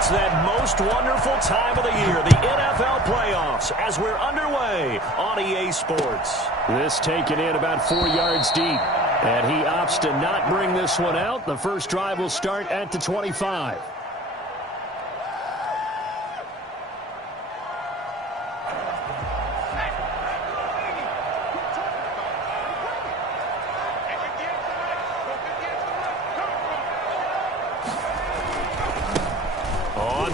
It's that most wonderful time of the year, the NFL playoffs, as we're underway on EA Sports. This taken in about 4 yards deep, and he opts to not bring this one out. The first drive will start at the 25.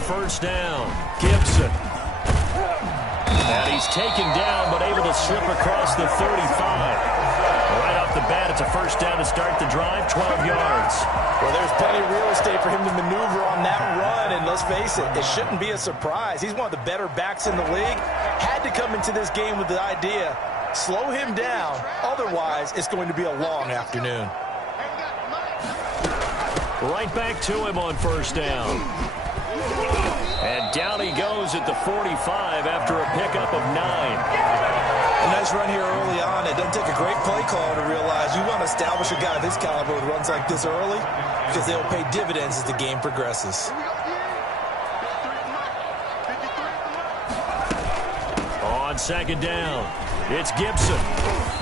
First down, Gibson. And he's taken down, but able to slip across the 35. Right off the bat, it's a first down to start the drive, 12 yards. Well, there's plenty of real estate for him to maneuver on that run, and let's face it, it shouldn't be a surprise. He's one of the better backs in the league. Had to come into this game with the idea, slow him down, otherwise it's going to be a long afternoon. Right back to him on first down. And down he goes at the 45 after a pickup of 9. A nice run here early on. It doesn't take a great play call to realize you want to establish a guy of this caliber with runs like this early because they'll pay dividends as the game progresses. On second down, it's Gibson.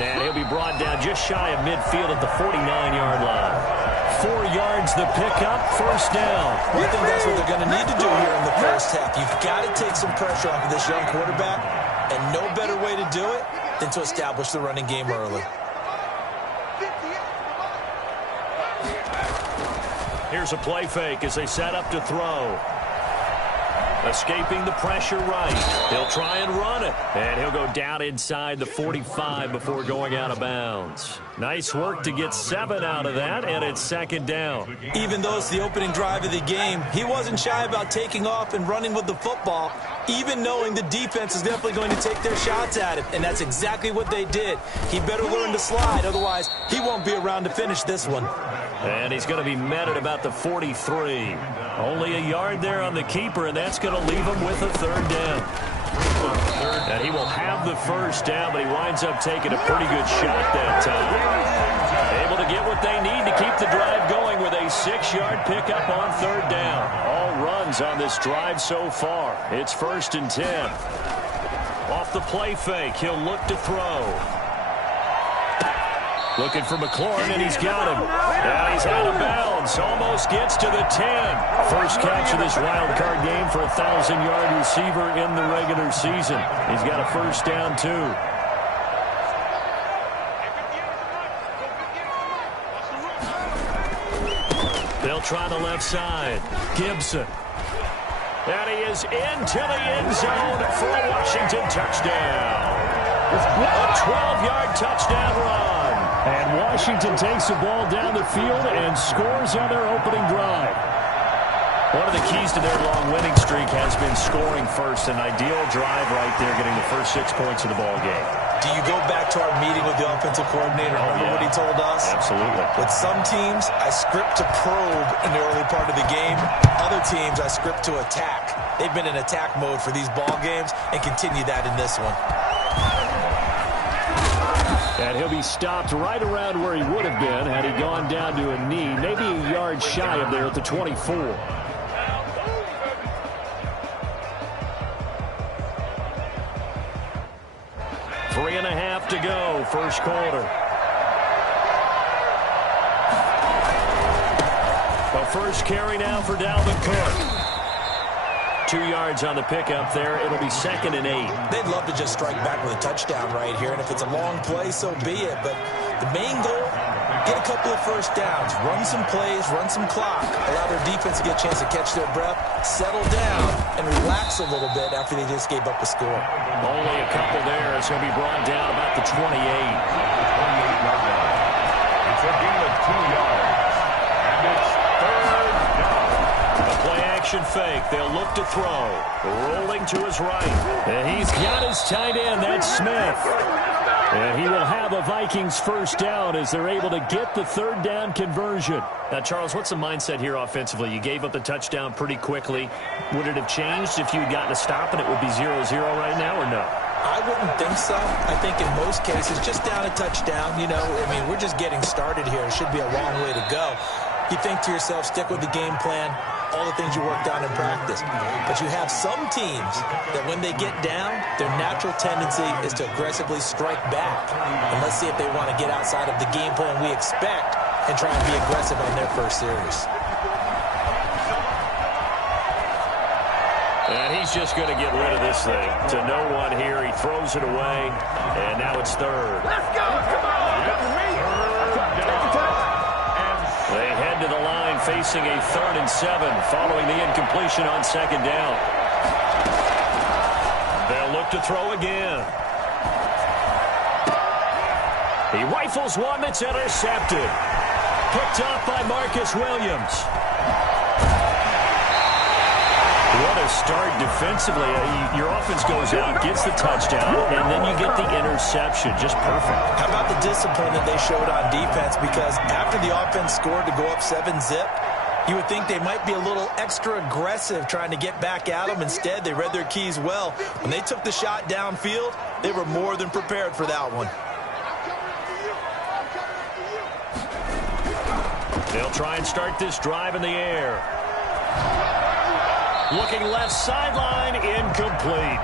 And he'll be brought down just shy of midfield at the 49-yard line. 4 yards the pickup, first down. Well, I think that's what they're going to need to do here in the first half. You've got to take some pressure off of this young quarterback, and no better way to do it than to establish the running game early. Here's a play fake as they set up to throw. Escaping the pressure right. He'll try and run it. And he'll go down inside the 45 before going out of bounds. Nice work to get 7 out of that, and it's second down. Even though it's the opening drive of the game, he wasn't shy about taking off and running with the football, even knowing the defense is definitely going to take their shots at it. And that's exactly what they did. He better learn to slide, otherwise he won't be around to finish this one. And he's going to be met at about the 43. Only a yard there on the keeper, and that's going to leave him with a third down. And he will have the first down, but he winds up taking a pretty good shot that time. Able to get what they need to keep the drive going with a 6-yard pickup on third down. All runs on this drive so far. It's first and 10. Off the play fake, he'll look to throw. Looking for McLaurin, and he's got him. And he's out of bounds. Almost gets to the 10. First catch of this wild card game for a 1,000-yard receiver in the regular season. He's got a first down, too. They'll try the left side. Gibson. And he is into the end zone for a Washington touchdown. A 12-yard touchdown run. And Washington takes the ball down the field and scores on their opening drive. One of the keys to their long winning streak has been scoring first. An ideal drive right there, getting the first 6 points of the ball game. Do you go back to our meeting with the offensive coordinator? Remember what he told us? Absolutely. With some teams, I script to probe in the early part of the game. Other teams, I script to attack. They've been in attack mode for these ball games and continue that in this one. And he'll be stopped right around where he would have been had he gone down to a knee, maybe a yard shy of there at the 24. Three and a half to go, first quarter. A first carry now for Dalvin Cook. 2 yards on the pickup there. It'll be second and 8. They'd love to just strike back with a touchdown right here, and if it's a long play, so be it. But the main goal, get a couple of first downs, run some plays, run some clock, allow their defense to get a chance to catch their breath, settle down, and relax a little bit after they just gave up a score. Only a couple there, as he'll be brought down about the 28. It's a gain of 2 yards. And it's third down. A play-action fake. They'll look to throw. Rolling to his right. And he's got his tight end. That's Smith. And he will have a Vikings first down as they're able to get the third down conversion. Now, Charles, what's the mindset here offensively? You gave up the touchdown pretty quickly. Would it have changed if you had gotten a stop and it would be 0-0 right now, or no? I wouldn't think so. I think in most cases, just down a touchdown, you know, I mean, we're just getting started here. It should be a long way to go. you think to yourself, stick with the game plan, all the things you worked on in practice. But you have some teams that when they get down, their natural tendency is to aggressively strike back. And let's see if they want to get outside of the game plan we expect and try and be aggressive on their first series. And he's just going to get rid of this thing. To no one here, he throws it away, and now it's third. Let's go! Come on! They head to the line facing a 3rd and 7 following the incompletion on 2nd down. They'll look to throw again. He rifles one that's intercepted. Picked up by Marcus Williams. What a start defensively. Your offense goes out, gets the touchdown, and then you get the interception. Just perfect. How about the discipline that they showed on defense? Because after the offense scored to go up 7-zip, you would think they might be a little extra aggressive trying to get back at them. Instead, they read their keys well. When they took the shot downfield, they were more than prepared for that one. They'll try and start this drive in the air. Looking left sideline, incomplete.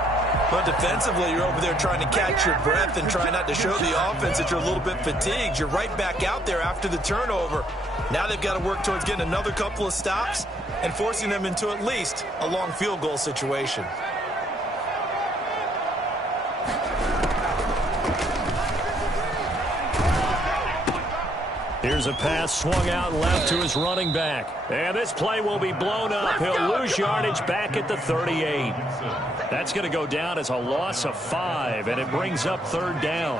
But defensively, you're over there trying to catch your breath and try not to show the offense that you're a little bit fatigued. You're right back out there after the turnover. Now they've got to work towards getting another couple of stops and forcing them into at least a long field goal situation. Here's a pass swung out left to his running back. And this play will be blown up. He'll lose yardage back at the 38. That's going to go down as a loss of 5, and it brings up 3rd down.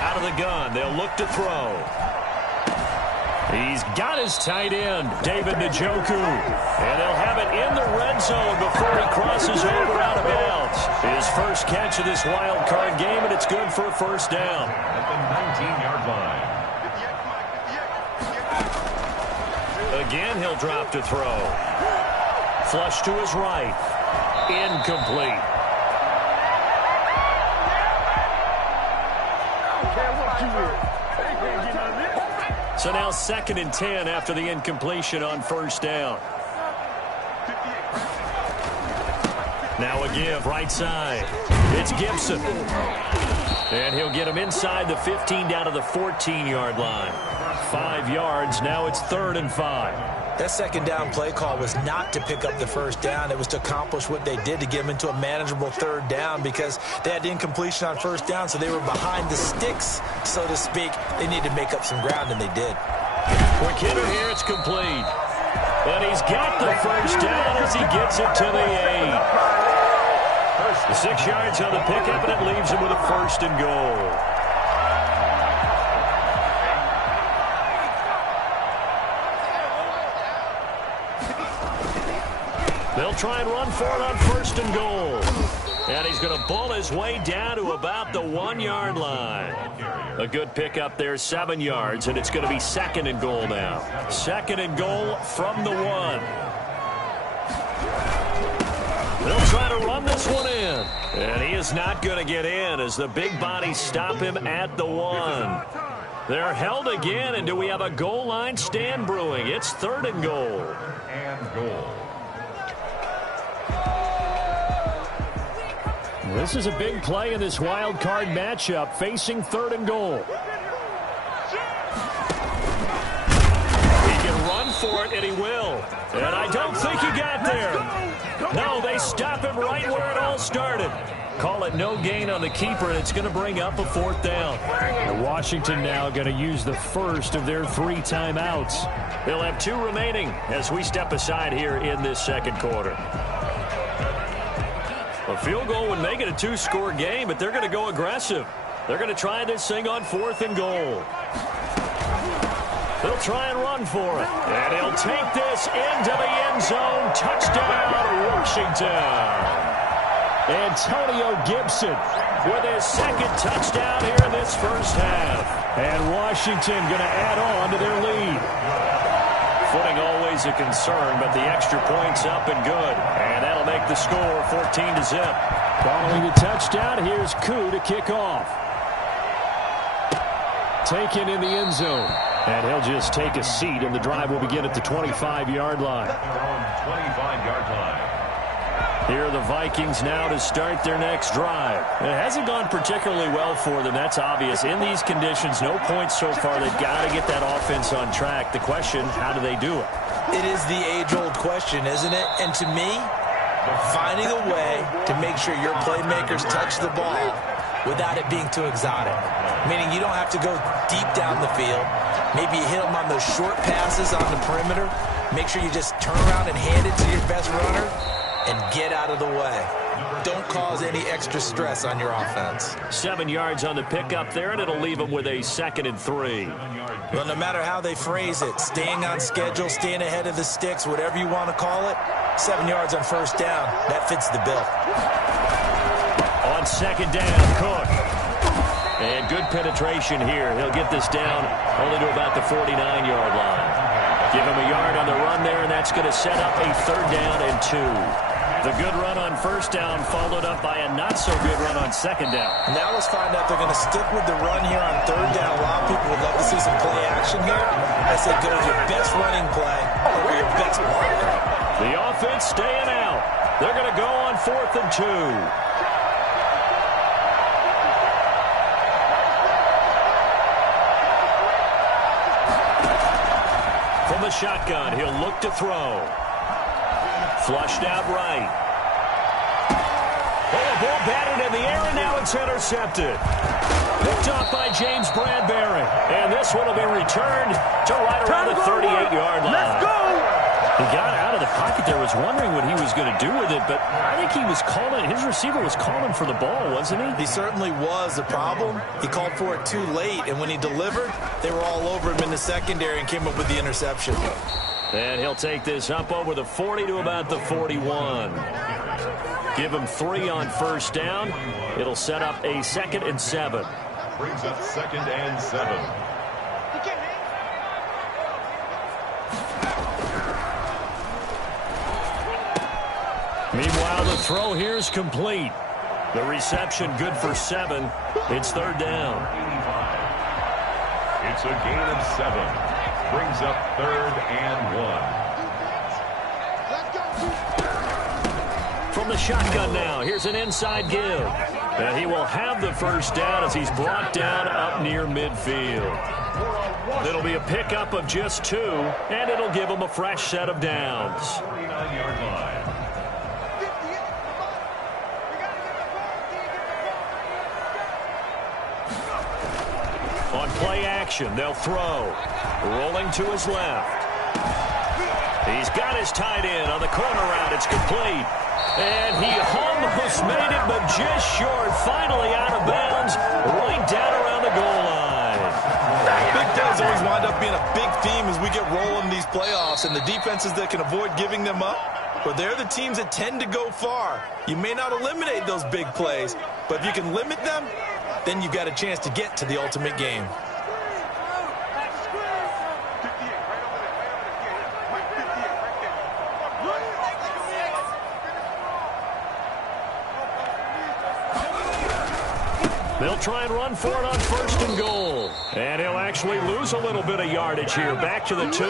Out of the gun, they'll look to throw. He's got his tight end, David Njoku. And they'll have it in the red zone before he crosses over out of bounds. His first catch of this wild card game, and it's good for a 1st down. At the 19-yard line. Again, he'll drop to throw. Flush to his right. Incomplete. So now 2nd and 10 after the incompletion on 1st down. Now a give right side. It's Gibson. And he'll get him inside the 15 down to the 14-yard line. 5 yards. Now it's 3rd and 5. That 2nd down play call was not to pick up the 1st down. It was to accomplish what they did to get them into a manageable 3rd down because they had incompletion on 1st down, so they were behind the sticks, so to speak. They needed to make up some ground, and they did. Quick hitter here, it's complete. And he's got the 1st down as he gets it to the 8. 6 yards on the pickup, and it leaves him with a 1st and goal. They'll try and run for it on 1st and goal. And he's going to bull his way down to about the 1-yard line. A good pickup there, 7 yards, and it's going to be 2nd and goal now. 2nd and goal from the 1. They'll try to run this one in. And he is not going to get in as the big bodies stop him at the 1. They're held again, and do we have a goal line stand brewing? It's 3rd and goal. And goal. This is a big play in this wild card matchup, facing 3rd and goal. He can run for it, and he will. And I don't think he got there. No, they stop him right where it all started. Call it no gain on the keeper, and it's going to bring up a 4th down. And Washington now going to use the first of their 3 timeouts. They'll have 2 remaining as we step aside here in this 2nd quarter. A field goal would make it a 2-score game, but they're going to go aggressive. They're going to try this thing on 4th and goal. They'll try and run for it. And he'll take this into the end zone. Touchdown, Washington. Antonio Gibson with his 2nd touchdown here in this 1st half. And Washington going to add on to their lead. Footing always a concern, but the extra point's up and good. And that'll make the score 14-zip. Following the touchdown, here's Koo to kick off. Taken in the end zone. And he'll just take a seat, and the drive will begin at the 25-yard line. 25-yard line. Here are the Vikings now to start their next drive. It hasn't gone particularly well for them. That's obvious. In these conditions, no points so far. They've got to get that offense on track. The question, how do they do it? It is the age-old question, isn't it? And to me, finding a way to make sure your playmakers touch the ball without it being too exotic. Meaning you don't have to go deep down the field. Maybe you hit them on those short passes on the perimeter. Make sure you just turn around and hand it to your best runner and get out of the way. Don't cause any extra stress on your offense. 7 yards on the pickup there, and it'll leave them with a 2nd and 3. Well, no matter how they phrase it, staying on schedule, staying ahead of the sticks, whatever you want to call it, 7 yards on first down, that fits the bill. On 2nd down, Cook. And good penetration here. He'll get this down only to about the 49-yard line. Give him a yard on the run there, and that's going to set up a 3rd down and 2. The good run on first down followed up by a not-so-good run on 2nd down. Now let's find out they're going to stick with the run here on 3rd down. A lot of people would love to see some play action here. I said go with your best running play or your best blocker. The offense staying out. They're going to go on 4th and 2. From the shotgun, he'll look to throw. Flushed out right. Oh, a ball batted in the air, and now it's intercepted. Picked off by James Bradbury. And this one will be returned to right around the 38-yard line. Let's go! He got out of the pocket there, was wondering what he was going to do with it, but I think he was calling, his receiver was calling for the ball, wasn't he? He certainly was. The problem, he called for it too late, and when he delivered, they were all over him in the secondary and came up with the interception. And he'll take this up over the 40 to about the 41. Give him 3 on first down. It'll set up a 2nd and 7. Brings up 2nd and 7. Meanwhile, the throw here is complete. The reception good for 7. It's 3rd down. It's a gain of 7. Brings up 3rd and 1. From the shotgun now, here's an inside give. And he will have the first down as he's brought down up near midfield. It'll be a pickup of just 2, and it'll give him a fresh set of downs. 49-yard line. On play action, they'll throw. Rolling to his left. He's got his tight end on the corner route. It's complete. And he almost made it, but just short. Finally out of bounds, right down around the goal line. Big plays always wind up being a big theme as we get rolling in these playoffs, and the defenses that can avoid giving them up, but they're the teams that tend to go far. You may not eliminate those big plays, but if you can limit them, then you've got a chance to get to the ultimate game. They'll try and run for it on 1st and goal. And he'll actually lose a little bit of yardage here. Back to the 2.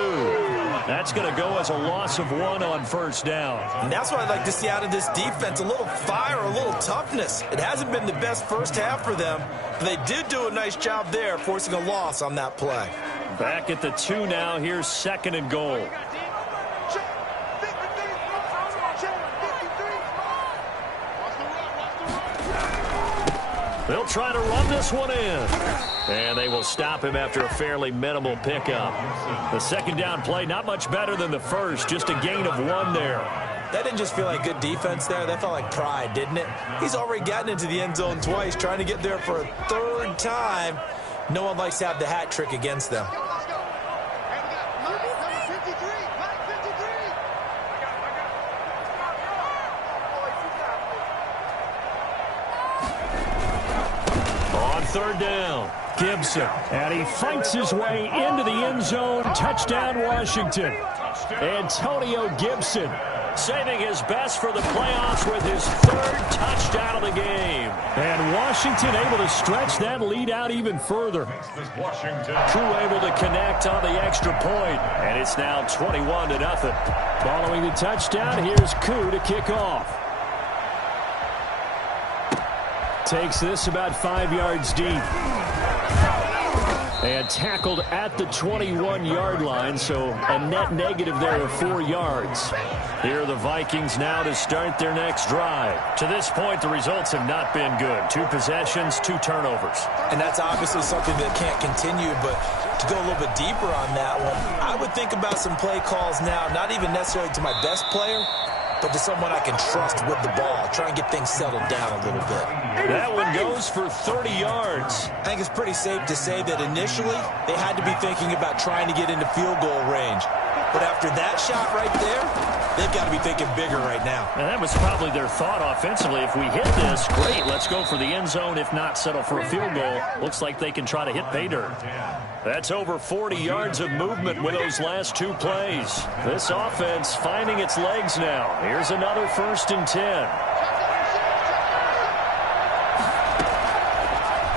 That's going to go as a loss of 1 on first down. And that's what I'd like to see out of this defense. A little fire, a little toughness. It hasn't been the best first half for them, but they did do a nice job there, forcing a loss on that play. Back at the 2 now. Here's 2nd and goal. They'll try to run this one in. And they will stop him after a fairly minimal pickup. The 2nd down play, not much better than the first. Just a gain of 1 there. That didn't just feel like good defense there. That felt like pride, didn't it? He's already gotten into the end zone twice, trying to get there for a 3rd time. No one likes to have the hat trick against them. third down. Gibson. And he fights his way into the end zone. Touchdown, Washington. Antonio Gibson. Saving his best for the playoffs with his third touchdown of the game. And Washington able to stretch that lead out even further. Crew able to connect on the extra point. And it's now 21-0. Following the touchdown, here's Koo to kick off. Takes this about 5 yards deep. And tackled at the 21-yard line, so a net negative there of 4 yards. Here are the Vikings now to start their next drive. To this point, the results have not been good. 2 possessions, 2 turnovers. And that's obviously something that can't continue, but to go a little bit deeper on that one, I would think about some play calls now, not even necessarily to my best player, but to someone I can trust with the ball. Try and get things settled down a little bit. That one goes for 30 yards. I think it's pretty safe to say that initially they had to be thinking about trying to get into field goal range. But after that shot right there, they've got to be thinking bigger right now. And that was probably their thought offensively. If we hit this, great, let's go for the end zone. If not, settle for a field goal. Looks like they can try to hit pay dirt. That's over 40 yards of movement with those last 2 plays. This offense finding its legs now. Here's another 1st and 10.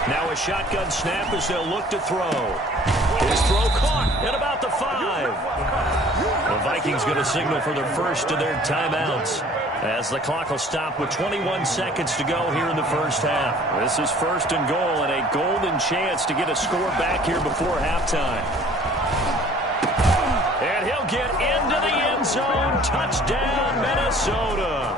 Now a shotgun snap as they'll look to throw. His throw caught at about the 5. The Vikings going to signal for their first of their timeouts as the clock will stop with 21 seconds to go here in the first half. This is 1st and goal and a golden chance to get a score back here before halftime. And he'll get into the end zone. Touchdown, Minnesota.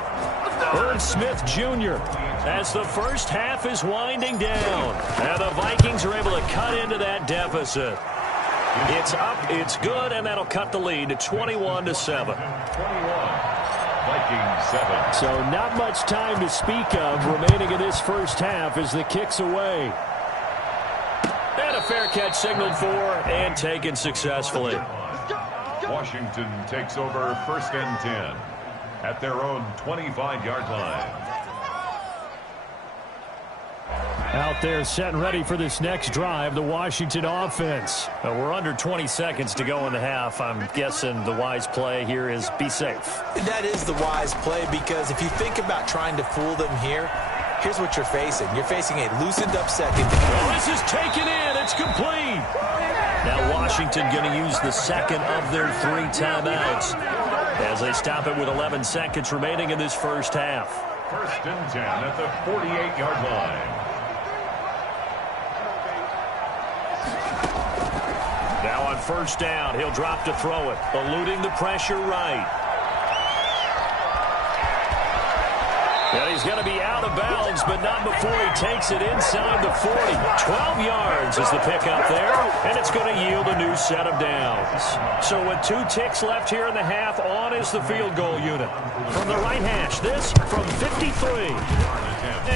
Irv Smith Jr. as the first half is winding down. And the Vikings are able to cut into that deficit. It's up, it's good, and that'll cut the lead to 21-7. 21. Vikings 7. So not much time to speak of remaining in this first half as the kick's away. And a fair catch signaled for and taken successfully. Washington takes over 1st and 10 at their own 25-yard line. Out there set and ready for this next drive, the Washington offense. We're under 20 seconds to go in the half. I'm guessing the wise play here is be safe. That is the wise play, because if you think about trying to fool them here, here's what you're facing. You're facing a loosened up secondary. Well, this is taken in. It's complete. Now Washington going to use the second of their 3 timeouts as they stop it with 11 seconds remaining in this first half. 1st and 10 at the 48-yard line. Now on 1st down, he'll drop to throw it, eluding the pressure right. And he's going to be out of bounds, but not before he takes it inside the 40. 12 yards is the pickup there, and it's going to yield a new set of downs. So with 2 ticks left here in the half, on is the field goal unit. From the right hash, this from 53.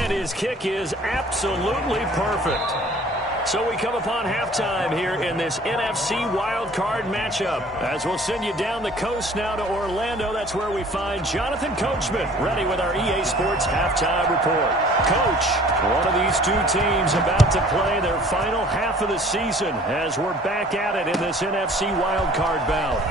And his kick is absolutely perfect. So we come upon halftime here in this NFC wildcard matchup. As we'll send you down the coast now to Orlando, that's where we find Jonathan Coachman ready with our EA Sports halftime report. Coach, one of these 2 teams about to play their final half of the season as we're back at it in this NFC wildcard bout.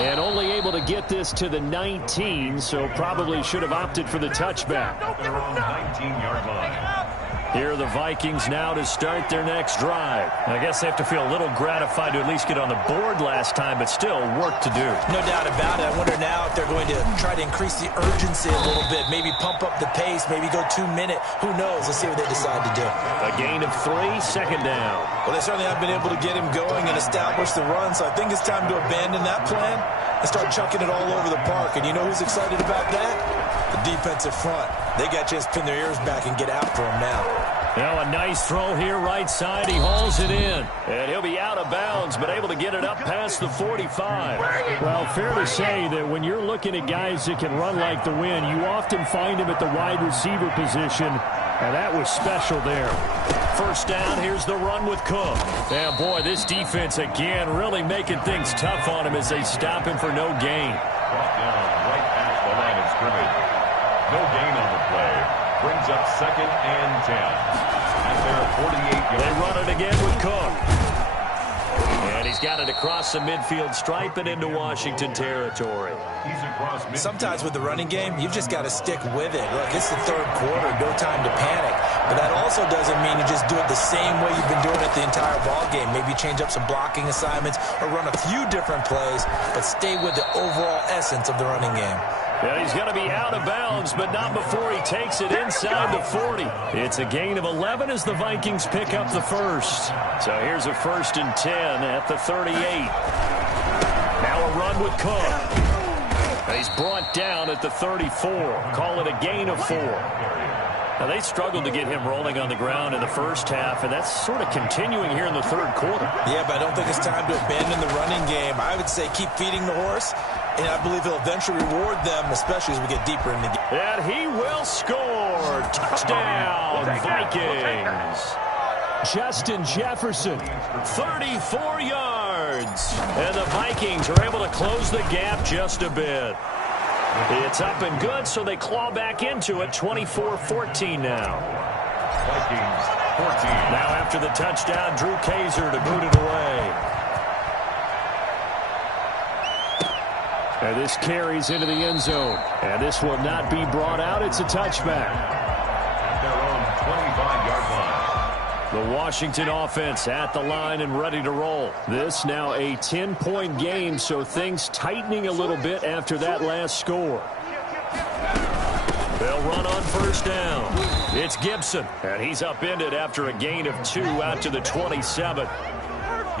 And only able to get this to the 19, so probably should have opted for the touchback. Their own 19-yard line. Here are the Vikings now to start their next drive. I guess they have to feel a little gratified to at least get on the board last time, but still work to do. No doubt about it. I wonder now if they're going to try to increase the urgency a little bit, maybe pump up the pace, maybe go 2-minute. Who knows? Let's see what they decide to do. A gain of 3, 2nd down. Well, they certainly have been able to get him going and establish the run, so I think it's time to abandon that plan and start chucking it all over the park. And you know who's excited about that? The defensive front. They got a chance to pin their ears back and get after him now. Now a nice throw here right side. He hauls it in. And he'll be out of bounds, but able to get it up past the 45. Well, fair to say that when you're looking at guys that can run like the wind, you often find them at the wide receiver position, and that was special there. 1st down, here's the run with Cook. And boy, this defense again really making things tough on him as they stop him for no gain. Brought down right past the line of scrimmage. No gain on the play. brings up 2nd and 10. At their 48-yard line. They run it again with Cook. And he's got it across the midfield stripe and into Washington territory. Sometimes with the running game, you've just got to stick with it. Look, it's the third quarter, no time to panic. But that also doesn't mean you just do it the same way you've been doing it the entire ball game. Maybe change up some blocking assignments or run a few different plays, but stay with the overall essence of the running game. Yeah, he's going to be out of bounds, but not before he takes it inside the 40. It's a gain of 11 as the Vikings pick up the first. So here's a 1st and 10 at the 38. Now a run with Cook. He's brought down at the 34. Call it a gain of 4. Now, they struggled to get him rolling on the ground in the first half, and that's sort of continuing here in the third quarter. Yeah, but I don't think it's time to abandon the running game. I would say keep feeding the horse, and I believe he'll eventually reward them, especially as we get deeper in the game. And he will score. Touchdown, Vikings. Justin Jefferson. 34 yards. And the Vikings are able to close the gap just a bit. It's up and good, so they claw back into it. 24-14 now. Vikings 14. Now after the touchdown, Drew Kaiser to boot it away. And this carries into the end zone. And this will not be brought out. It's a touchback. At their own 25-yard line. The Washington offense at the line and ready to roll. This now a 10-point game, so things tightening a little bit after that last score. They'll run on 1st down. It's Gibson, and he's upended after a gain of 2 out to the 27.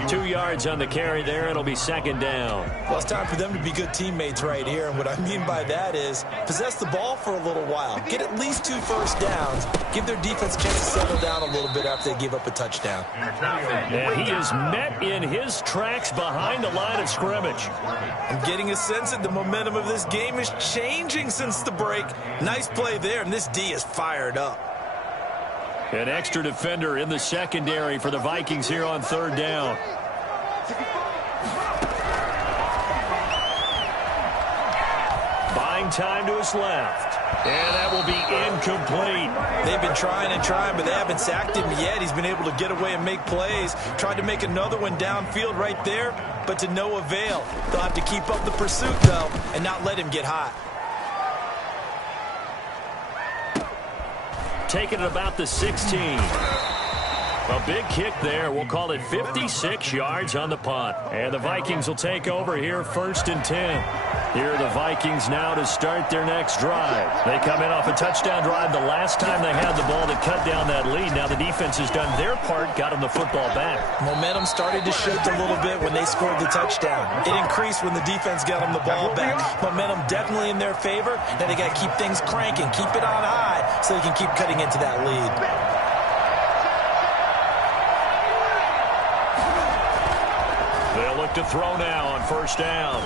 2 yards on the carry there. It'll be 2nd down. Well, it's time for them to be good teammates right here. And what I mean by that is possess the ball for a little while. Get at least 2 first downs. Give their defense a chance to settle down a little bit after they give up a touchdown. And he is met in his tracks behind the line of scrimmage. I'm getting a sense that the momentum of this game is changing since the break. Nice play there, and this D is fired up. An extra defender in the secondary for the Vikings here on 3rd down. Buying time to his left. And that will be incomplete. They've been trying and trying, but they haven't sacked him yet. He's been able to get away and make plays. Tried to make another one downfield right there, but to no avail. They'll have to keep up the pursuit, though, and not let him get hot. Taking it about the 16. A big kick there. We'll call it 56 yards on the punt. And the Vikings will take over here 1st and 10. Here are the Vikings now to start their next drive. They come in off a touchdown drive the last time they had the ball to cut down that lead. Now the defense has done their part, got them the football back. Momentum started to shift a little bit when they scored the touchdown. It increased when the defense got them the ball back. Momentum definitely in their favor. Now they got to keep things cranking, keep it on high so they can keep cutting into that lead. They'll look to throw now on 1st down.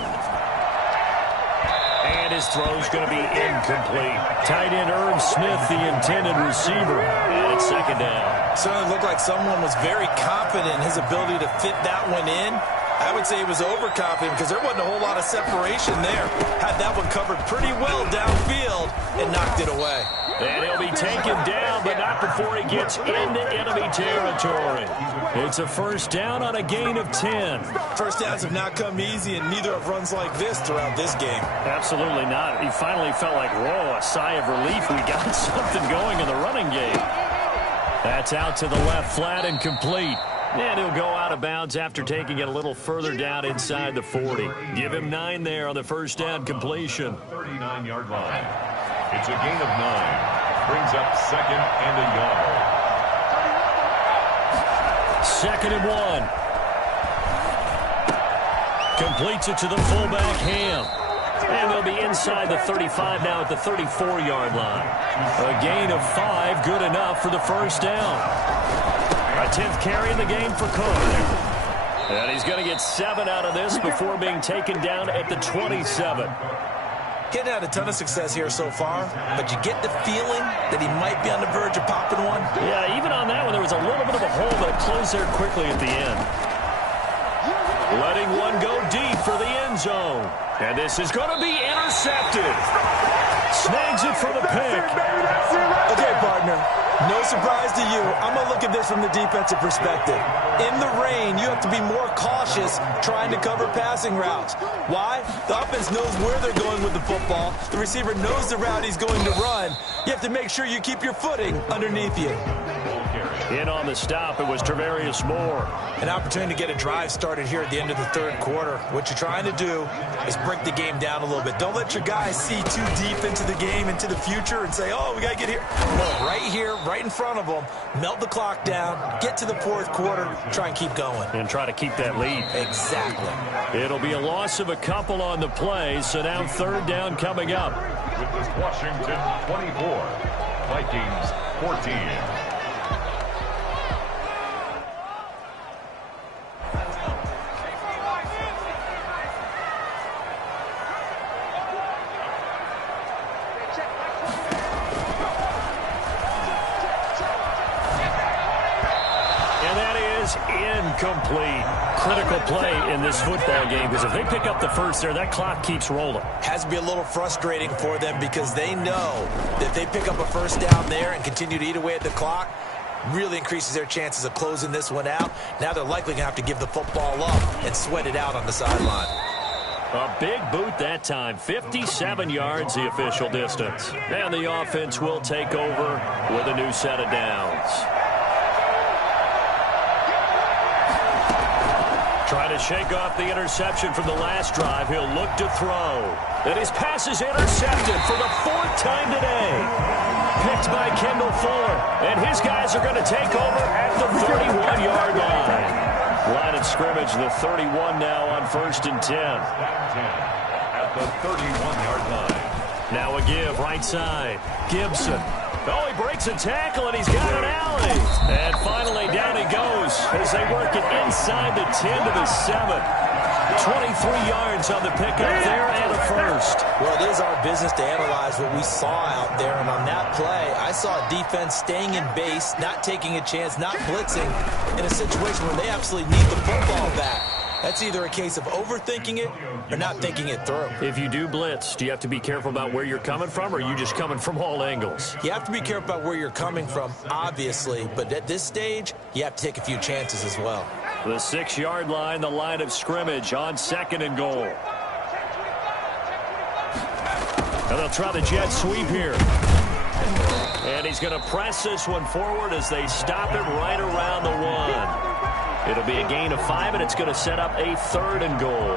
And his throw's going to be incomplete. Tight end Irv Smith, the intended receiver. And it's 2nd down. Certainly looked like someone was very confident in his ability to fit that one in. I would say he was overconfident because there wasn't a whole lot of separation there. Had that one covered pretty well downfield and knocked it away. And he'll be taken down, but not before he gets into enemy territory. It's a 1st down on a gain of 10. First downs have not come easy, and neither have runs like this throughout this game. Absolutely not. He finally felt like, whoa, a sigh of relief. We got something going in the running game. That's out to the left flat and complete. And he'll go out of bounds after taking it a little further down inside the 40. Give him 9 there on the 1st down completion. 39-yard line. It's a gain of 9. Brings up 2nd and a yard. 2nd and 1. Completes it to the fullback, Ham. And they'll be inside the 35 now at the 34-yard line. A gain of 5, good enough for the 1st down. A 10th carry in the game for Cook. And he's going to get 7 out of this before being taken down at the 27. Getting had a ton of success here so far, but you get the feeling that he might be on the verge of popping one. Yeah, even on that one, there was a little bit of a hole, but it closed there quickly at the end. Letting one go deep for the end zone. And this is going to be intercepted. Snags it for the pick. Okay, partner. No surprise to you. I'm going to look at this from the defensive perspective. In the rain, you have to be more cautious trying to cover passing routes. Why? The offense knows where they're going with the football. The receiver knows the route he's going to run. You have to make sure you keep your footing underneath you. In on the stop, it was Travarius Moore. An opportunity to get a drive started here at the end of the third quarter. What you're trying to do is break the game down a little bit. Don't let your guys see too deep into the game, into the future, and say, oh, we got to get here. No, right here, right in front of them, melt the clock down, get to the fourth quarter, try and keep going. And try to keep that lead. Exactly. It'll be a loss of a couple on the play, so now third down coming up. With this Washington 24, Vikings 14. Incomplete. Critical play in this football game, because if they pick up the first there, that clock keeps rolling. Has to be a little frustrating for them because they know that if they pick up a first down there and continue to eat away at the clock, really increases their chances of closing this one out. Now they're likely going to have to give the football up and sweat it out on the sideline. A big boot that time. 57 yards, the official distance. And the offense will take over with a new set of downs. Trying to shake off the interception from the last drive. He'll look to throw. And his pass is intercepted for the fourth time today. Picked by Kendall Fuller. And his guys are going to take over at the 31-yard line. Line of scrimmage, the 31 now on 1st and 10. At the 31-yard line. Now a give, right side. Gibson. Oh, he breaks a tackle, and he's got an alley. And finally, down he goes as they work it inside the 10 to the 7. 23 yards on the pickup there and a first. Well, it is our business to analyze what we saw out there. And on that play, I saw a defense staying in base, not taking a chance, not blitzing in a situation where they absolutely need the football back. That's either a case of overthinking it or not thinking it through. If you do blitz, do you have to be careful about where you're coming from, or are you just coming from all angles? You have to be careful about where you're coming from, obviously. But at this stage, you have to take a few chances as well. The 6-yard line, the line of scrimmage on 2nd and goal. And they'll try the jet sweep here. And he's going to press this one forward as they stop it right around the 1. It'll be a gain of 5, and it's going to set up a 3rd and goal.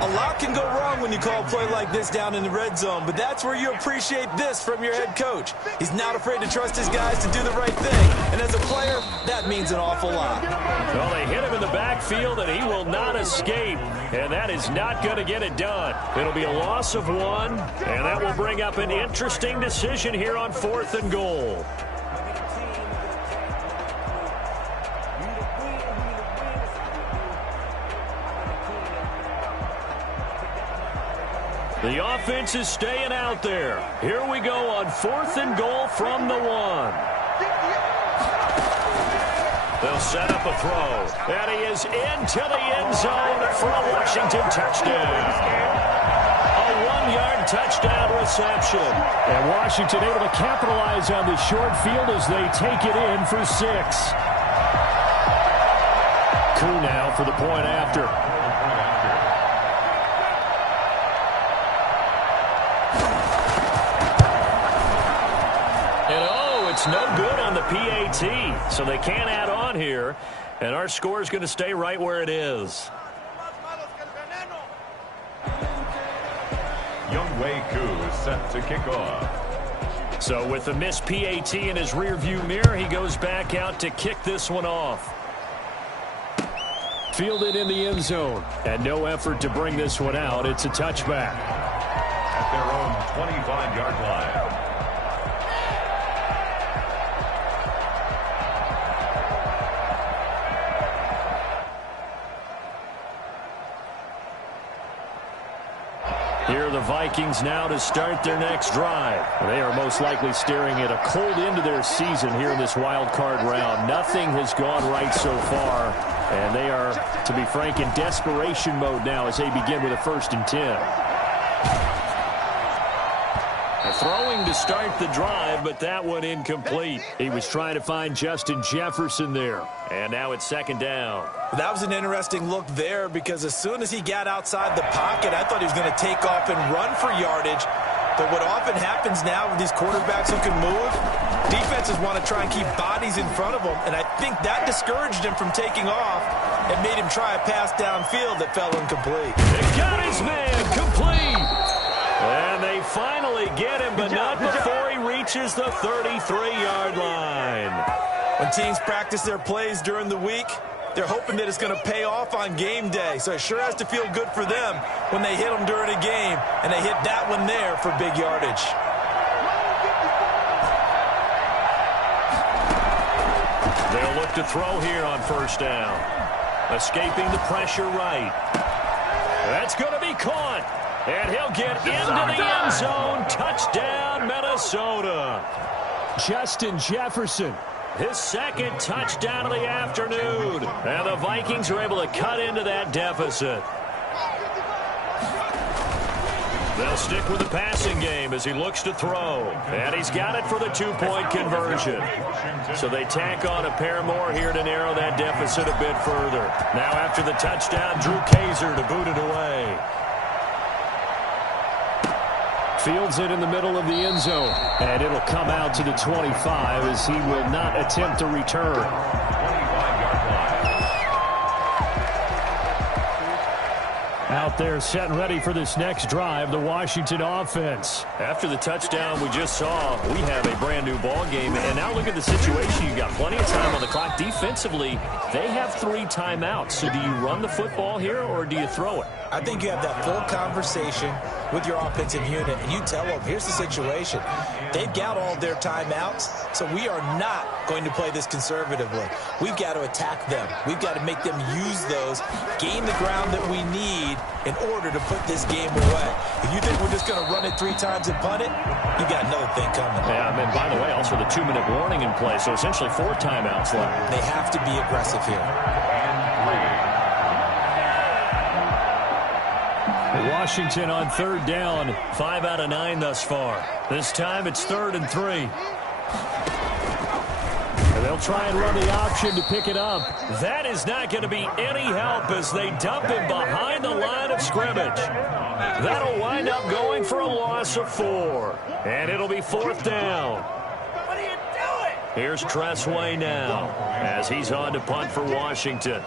A lot can go wrong when you call a play like this down in the red zone, but that's where you appreciate this from your head coach. He's not afraid to trust his guys to do the right thing, and as a player, that means an awful lot. Well, they hit him in the backfield, and he will not escape, and that is not going to get it done. It'll be a loss of 1, and that will bring up an interesting decision here on 4th and goal. The offense is staying out there. Here we go on 4th and goal from the 1. They'll set up a throw. And he is into the end zone for a Washington touchdown. A 1-yard touchdown reception. And Washington able to capitalize on the short field as they take it in for 6. Koo now for the point after. It's no good on the PAT, so they can't add on here, and our score is going to stay right where it is. Younghoe Koo is set to kick off. So with the missed PAT in his rearview mirror, he goes back out to kick this one off. Fielded in the end zone, and no effort to bring this one out. It's a touchback. At their own 25-yard line. Here are the Vikings now to start their next drive. They are most likely staring at a cold end to their season here in this wild card round. Nothing has gone right so far, and they are, to be frank, in desperation mode now as they begin with a 1st and 10. Throwing to start the drive, but that one incomplete. He was trying to find Justin Jefferson there. And now it's second down. That was an interesting look there because as soon as he got outside the pocket, I thought he was going to take off and run for yardage. But what often happens now with these quarterbacks who can move, defenses want to try and keep bodies in front of them. And I think that discouraged him from taking off and made him try a pass downfield that fell incomplete. They got his man complete. And they finally get him, but not before he reaches the 33-yard line. When teams practice their plays during the week, they're hoping that it's going to pay off on game day. So it sure has to feel good for them when they hit them during a game, and they hit that one there for big yardage. They'll look to throw here on first down. Escaping the pressure right. That's going to be caught. And he'll get into the end zone. Touchdown, Minnesota. Justin Jefferson. His second touchdown of the afternoon. And the Vikings are able to cut into that deficit. They'll stick with the passing game as he looks to throw. And he's got it for the two-point conversion. So they tack on a pair more here to narrow that deficit a bit further. Now after the touchdown, Drew Kaiser to boot it away. Fields it in the middle of the end zone. And it'll come out to the 25 as he will not attempt to return. 25-yard line. Out there set and ready for this next drive, the Washington offense. After the touchdown we just saw, we have a brand new ball game. And now look at the situation. You've got plenty of time on the clock. Defensively, they have 3 timeouts. So do you run the football here or do you throw it? I think you have that full conversation with your offensive unit, and you tell them, here's the situation. They've got all their timeouts, so we are not going to play this conservatively. We've got to attack them. We've got to make them use those, gain the ground that we need in order to put this game away. If you think we're just going to run it 3 times and punt it, you got another thing coming. Yeah, and by the way, also the 2-minute warning in play, so essentially 4 timeouts left. They have to be aggressive here. Washington on third down. 5 out of 9 thus far. This time it's 3rd and 3. And they'll try and run the option to pick it up. That is not going to be any help as they dump him behind the line of scrimmage. That'll wind up going for a loss of 4. And it'll be 4th down. What are you doing? Here's Tressway now as he's on to punt for Washington.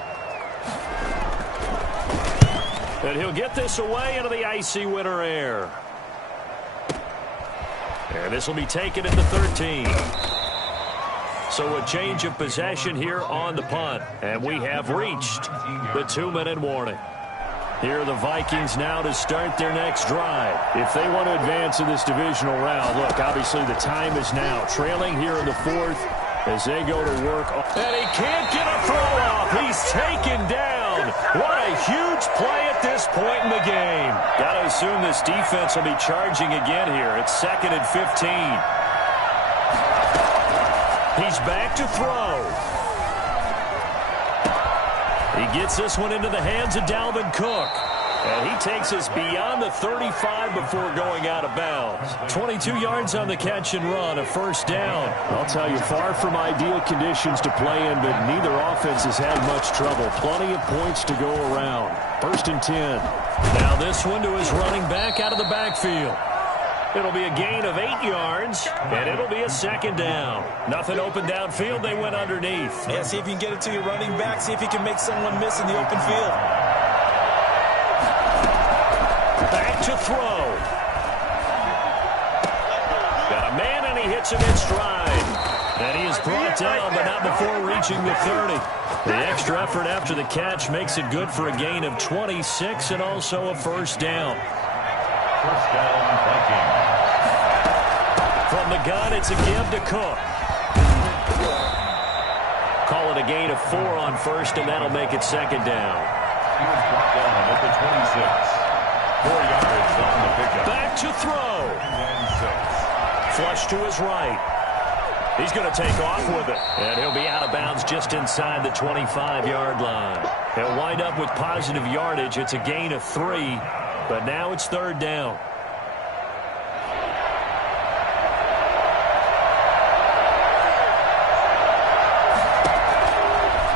And he'll get this away into the icy winter air. And this will be taken at the 13. So a change of possession here on the punt. And we have reached the 2-minute warning. Here are the Vikings now to start their next drive. If they want to advance in this divisional round, look, obviously the time is now. Trailing here in the 4th as they go to work. And he can't get a throw off. He's taken down. What a huge play at this point in the game. Got to assume this defense will be charging again here. It's 2nd and 15. He's back to throw. He gets this one into the hands of Dalvin Cook. And he takes us beyond the 35 before going out of bounds. 22 yards on the catch and run, a 1st down. I'll tell you, far from ideal conditions to play in, but neither offense has had much trouble. Plenty of points to go around. 1st and 10. Now this one to his running back out of the backfield. It'll be a gain of 8 yards, and it'll be a 2nd down. Nothing open downfield. They went underneath. Yeah, see if you can get it to your running back. See if you can make someone miss in the open field. Back to throw. Got a man, and he hits him in stride. And he is brought down, but not before reaching the 30. The extra effort after the catch makes it good for a gain of 26 and also a 1st down. 1st down, Vikings. From the gun, it's a give to Cook. Call it a gain of 4 on 1st, and that'll make it 2nd down. He was brought down at the 26. 4 yards on the pickup. Back to throw. Flush to his right. He's going to take off with it. And he'll be out of bounds just inside the 25-yard line. He'll wind up with positive yardage. It's a gain of 3, but now it's 3rd down.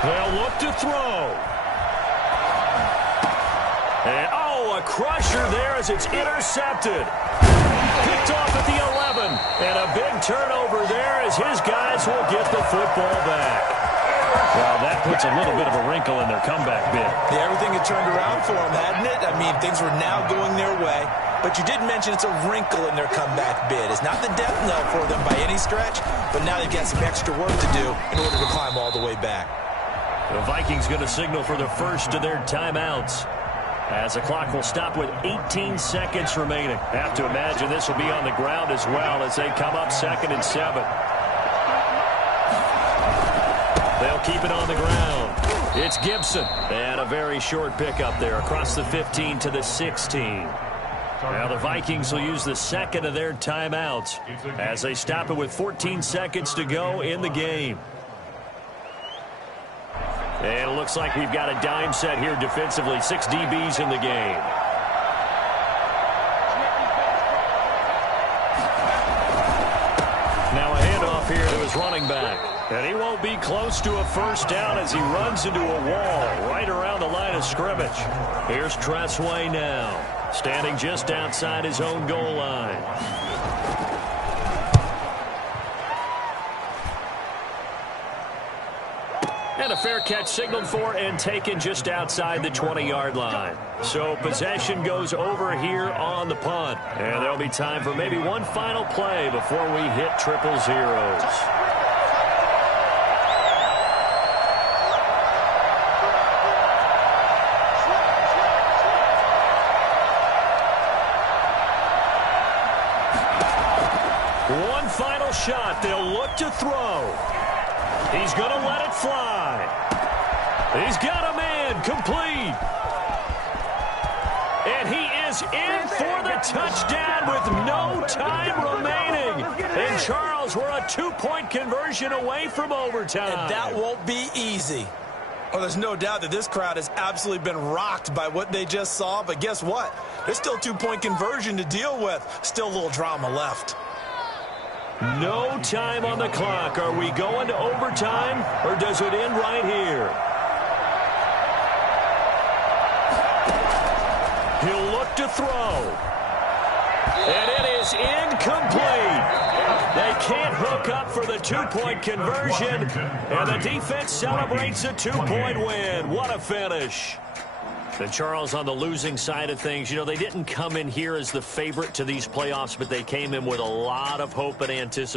They'll look to throw. And, a crusher there as it's intercepted. Picked off at the 11. And a big turnover there as his guys will get the football back. Well, that puts a little bit of a wrinkle in their comeback bid. Yeah, everything had turned around for them, hadn't it? I mean, things were now going their way. But you did mention it's a wrinkle in their comeback bid. It's not the death knell for them by any stretch, but now they've got some extra work to do in order to climb all the way back. The Vikings going to signal for the first of their timeouts, as the clock will stop with 18 seconds remaining. Have to imagine this will be on the ground as well as they come up 2nd and 7. They'll keep it on the ground. It's Gibson. And a very short pickup there across the 15 to the 16. Now the Vikings will use the second of their timeouts as they stop it with 14 seconds to go in the game. And it looks like we've got a dime set here defensively. 6 DBs in the game. Now a handoff here to his running back. And he won't be close to a first down as he runs into a wall right around the line of scrimmage. Here's Tressway now, standing just outside his own goal line. And a fair catch signaled for and taken just outside the 20-yard line. So possession goes over here on the punt. And there'll be time for maybe one final play before we hit triple zeros. One final shot. They'll look to throw. He's going to let it fly. He's got a man complete. And he is in for the touchdown with no time remaining. And Charles, we're a 2-point conversion away from overtime. And that won't be easy. Oh, there's no doubt that this crowd has absolutely been rocked by what they just saw. But guess what? There's still a 2-point conversion to deal with. Still a little drama left. No time on the clock. Are we going to overtime, or does it end right here? He'll look to throw. And it is incomplete. They can't hook up for the 2-point conversion, and the defense celebrates a 2-point win. What a finish. And Charles, on the losing side of things, you know, they didn't come in here as the favorite to these playoffs, but they came in with a lot of hope and anticipation.